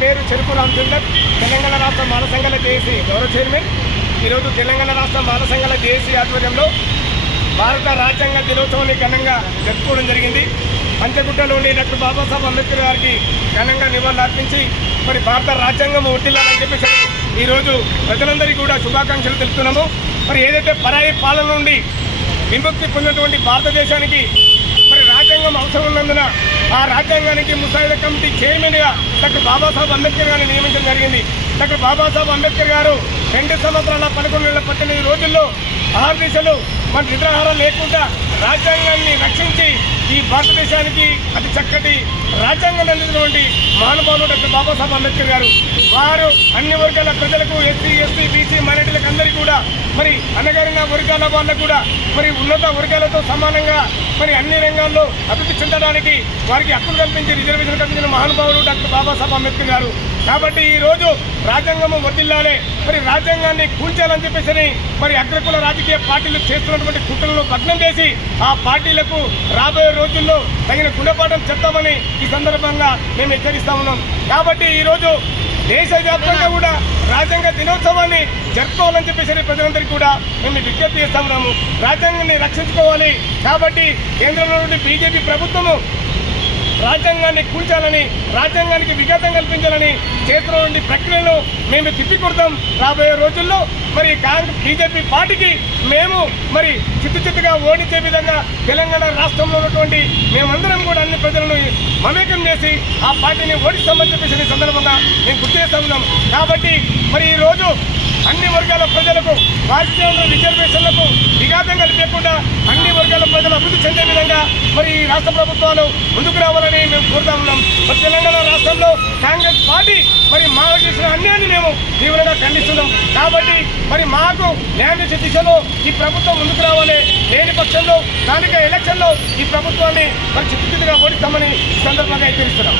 పేరు చెరుకు రామచందర్, తెలంగాణ రాష్ట్ర మాల సంఘాల జేఏసీ గౌరవ చైర్మన్. ఈరోజు తెలంగాణ రాష్ట్ర మాల సంఘాల జేఏసీ ఆధ్వర్యంలో భారత రాజ్యాంగ దినోత్సవాన్ని ఘనంగా జరుపుకోవడం జరిగింది. పంచగుట్టలోని డాక్టర్ బాబాసాహెబ్ అంబేద్కర్ గారికి ఘనంగా నివాళులు అర్పించి మరి భారత రాజ్యాంగం వర్ధిల్లాలని చెప్పేసి ఈరోజు ప్రజలందరికీ కూడా శుభాకాంక్షలు తెలుపుతున్నాము. మరి ఏదైతే పరాయి పాలన నుండి విముక్తి పొందినటువంటి భారతదేశానికి మరి రాజ్యాంగం అవసరం ఉన్నందున ఆ రాజ్యాంగానికి ముసాయిదా కమిటీ చైర్మన్గా డాక్టర్ బాబాసాహెబ్ అంబేద్కర్ గారిని నియమించడం జరిగింది. డాక్టర్ బాబాసాహెబ్ అంబేద్కర్ గారు 2 సంవత్సరాల 11 నెలల 18 రోజుల్లో 6 దిశలు మరి నిద్రాహారం లేకుండా రాజ్యాంగాన్ని రక్షించి ఈ భారతదేశానికి అతి చక్కటి రాజ్యాంగం అందించినటువంటి మహానుభావులు డాక్టర్ బాబాసాహెబ్ అంబేద్కర్ గారు. వారు అన్ని వర్గాల ప్రజలకు ఎస్సీ, ఎస్టీ, బీసీ మైనారిటీలకు అందరికీ కూడా మరి అణగారిన వర్గాల వాళ్ళకు కూడా మరి ఉన్నత వర్గాలతో సమానంగా మరి అన్ని రంగాల్లో అభివృద్ధి చెందడానికి వారికి హక్కులు కల్పించి రిజర్వేషన్ కల్పించిన మహానుభావులు డాక్టర్ బాబాసాహెబ్ అంబేద్కర్ గారు. కాబట్టి ఈరోజు రాజ్యాంగము వర్ధిల్లాలి, మరి రాజ్యాంగాన్ని కూల్చాలని చెప్పేసి మరి అగ్రకుల రాజకీయ పార్టీలు చేస్తున్నటువంటి కుట్రలను భగ్నం చేసి ఆ పార్టీలకు రాబోయే రోజుల్లో తగిన గుణపాఠం చెప్తామని ఈ సందర్భంగా మేము హెచ్చరిస్తా ఉన్నాం. కాబట్టి ఈరోజు దేశవ్యాప్తంగా కూడా రాజ్యాంగ దినోత్సవాన్ని జరుపుకోవాలని చెప్పేసి ప్రజలందరికీ కూడా మేము విజ్ఞప్తి చేస్తా ఉన్నాము. రాజ్యాంగాన్ని రక్షించుకోవాలి. కాబట్టి కేంద్రంలో నుండి బీజేపీ ప్రభుత్వము రాజ్యాంగాన్ని కూల్చాలని, రాజ్యాంగానికి విఘాతం కల్పించాలని చేస్తున్నటువంటి ప్రక్రియను మేము తిప్పికొడతాం. రాబోయే రోజుల్లో మరి బీజేపీ పార్టీకి మేము మరి చిత్తుగా ఓడించే విధంగా తెలంగాణ రాష్ట్రంలో ఉన్నటువంటి మేమందరం కూడా అన్ని ప్రజలను మమేకం చేసి ఆ పార్టీని ఓడిస్తామని చెప్పేసి సందర్భంగా మేము గుర్తు చేస్తా ఉన్నాం. కాబట్టి మరి ఈరోజు అన్ని వర్గాల ప్రజలకు వారికి రిజర్వేషన్లకు విఘాతం కల్పించకుండా అన్ని వర్గాల ప్రజలు అభివృద్ధి చెందే విధంగా మరి ఈ రాష్ట్ర ప్రభుత్వాలు ముందుకు రావాలని మేము కోరుతా ఉన్నాం. మరి తెలంగాణ రాష్ట్రంలో కాంగ్రెస్ పార్టీ మరి మాకు చేసిన అన్యాయాన్ని మేము తీవ్రంగా ఖండిస్తున్నాం. కాబట్టి మరి మాకు న్యాయం చేసే దిశలో ఈ ప్రభుత్వం ముందుకు రావాలి. లేని పక్షంలో స్థానిక ఎలక్షన్లో ఈ ప్రభుత్వాన్ని మరి చిత్తుగా ఓడిస్తామని సందర్భంగా హెచ్చరిస్తున్నాం.